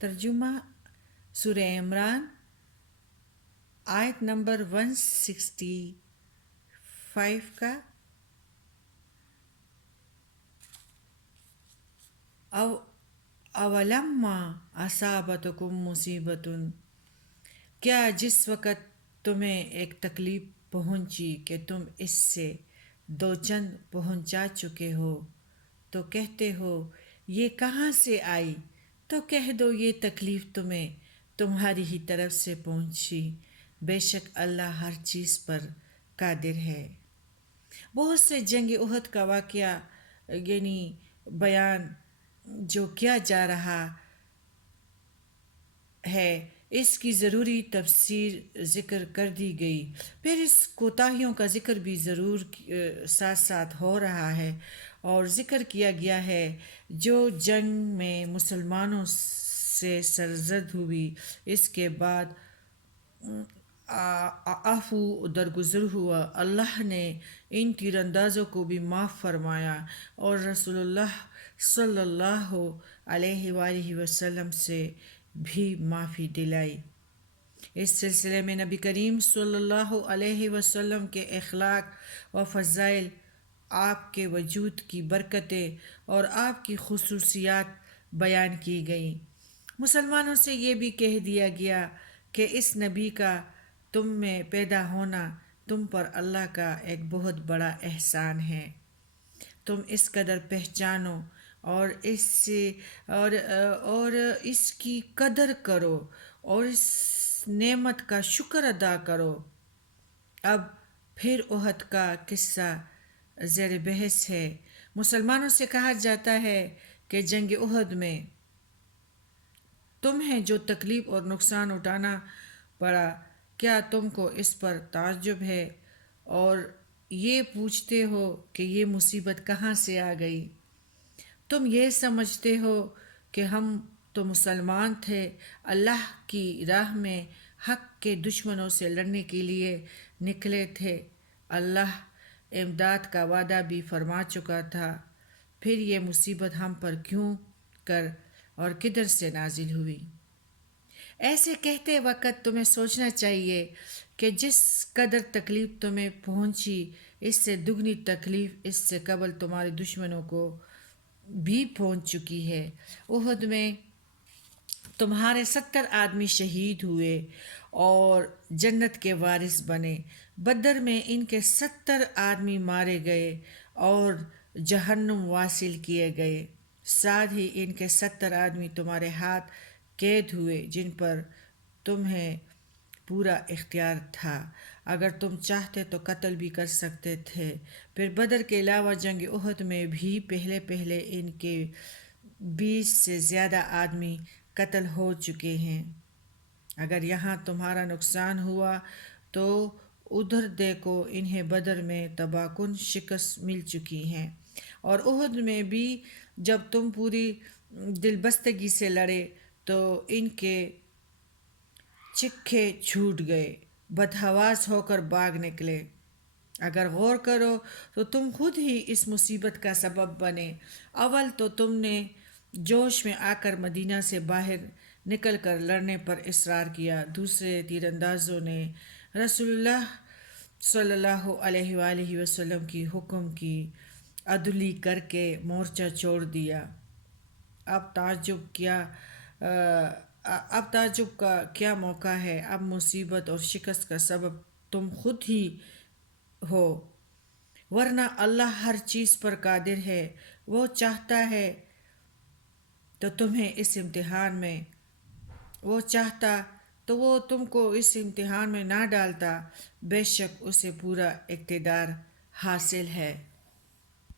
ترجمہ سورہ عمران آیت نمبر 165 کا اولما اصابتکم مصیبتن، کیا جس وقت تمہیں ایک تکلیف پہنچی کہ تم اس سے دو چند پہنچا چکے ہو تو کہتے ہو یہ کہاں سے آئی، تو کہہ دو یہ تکلیف تمہیں تمہاری ہی طرف سے پہنچی، بے شک اللہ ہر چیز پر قادر ہے۔ بہت سے جنگ احد کا واقعہ بیان جو کیا جا رہا ہے، اس کی ضروری تفسیر ذکر کر دی گئی، پھر اس کوتاہیوں کا ذکر بھی ضرور ساتھ ساتھ ہو رہا ہے، اور ذکر کیا گیا ہے جو جنگ میں مسلمانوں سے سرزد ہوئی، اس کے بعد عفو درگزر ہوا، اللہ نے ان تیر اندازوں کو بھی معاف فرمایا اور رسول اللہ صلی اللہ علیہ وآلہ وسلم سے بھی معافی دلائی۔ اس سلسلے میں نبی کریم صلی اللہ علیہ وسلم کے اخلاق و فضائل، آپ کے وجود کی برکتیں اور آپ کی خصوصیات بیان کی گئیں۔ مسلمانوں سے یہ بھی کہہ دیا گیا کہ اس نبی کا تم میں پیدا ہونا تم پر اللہ کا ایک بہت بڑا احسان ہے، تم اس قدر پہچانو اور اس کی قدر کرو اور اس نعمت کا شکر ادا کرو۔ اب پھر احد کا قصہ زیر بحث ہے۔ مسلمانوں سے کہا جاتا ہے کہ جنگ احد میں تمہیں جو تکلیف اور نقصان اٹھانا پڑا، کیا تم کو اس پر تعجب ہے اور یہ پوچھتے ہو کہ یہ مصیبت کہاں سے آ گئی؟ تم یہ سمجھتے ہو کہ ہم تو مسلمان تھے، اللہ کی راہ میں حق کے دشمنوں سے لڑنے کے لیے نکلے تھے، اللہ امداد کا وعدہ بھی فرما چکا تھا، پھر یہ مصیبت ہم پر کیوں کر اور کدھر سے نازل ہوئی؟ ایسے کہتے وقت تمہیں سوچنا چاہیے کہ جس قدر تکلیف تمہیں پہنچی، اس سے دگنی تکلیف اس سے قبل تمہارے دشمنوں کو بھی پہنچ چکی ہے۔ احد میں تمہارے 70 آدمی شہید ہوئے اور جنت کے وارث بنے، بدر میں ان کے 70 آدمی مارے گئے اور جہنم واصل کیے گئے، ساتھ ہی ان کے 70 آدمی تمہارے ہاتھ قید ہوئے جن پر تمہیں پورا اختیار تھا، اگر تم چاہتے تو قتل بھی کر سکتے تھے۔ پھر بدر کے علاوہ جنگ احد میں بھی پہلے ان کے 20 سے زیادہ آدمی قتل ہو چکے ہیں۔ اگر یہاں تمہارا نقصان ہوا تو ادھر دیکھو، انہیں بدر میں تباہ کن شکست مل چکی ہے، اور احد میں بھی جب تم پوری دلبستگی سے لڑے تو ان کے چکے چھوٹ گئے، بدحواس ہو کر بھاگ نکلے۔ اگر غور کرو تو تم خود ہی اس مصیبت کا سبب بنے۔ اول تو تم نے جوش میں آ کر مدینہ سے باہر نکل کر لڑنے پر اصرار کیا، دوسرے تیر اندازوں نے رسول اللہ صلی اللہ علیہ وآلہ وسلم کی حکم کی عدولی کر کے مورچہ چھوڑ دیا۔ اب تعجب کا کیا موقع ہے؟ اب مصیبت اور شکست کا سبب تم خود ہی ہو، ورنہ اللہ ہر چیز پر قادر ہے، وہ چاہتا تو وہ تم کو اس امتحان میں نہ ڈالتا، بے شک اسے پورا اقتدار حاصل ہے۔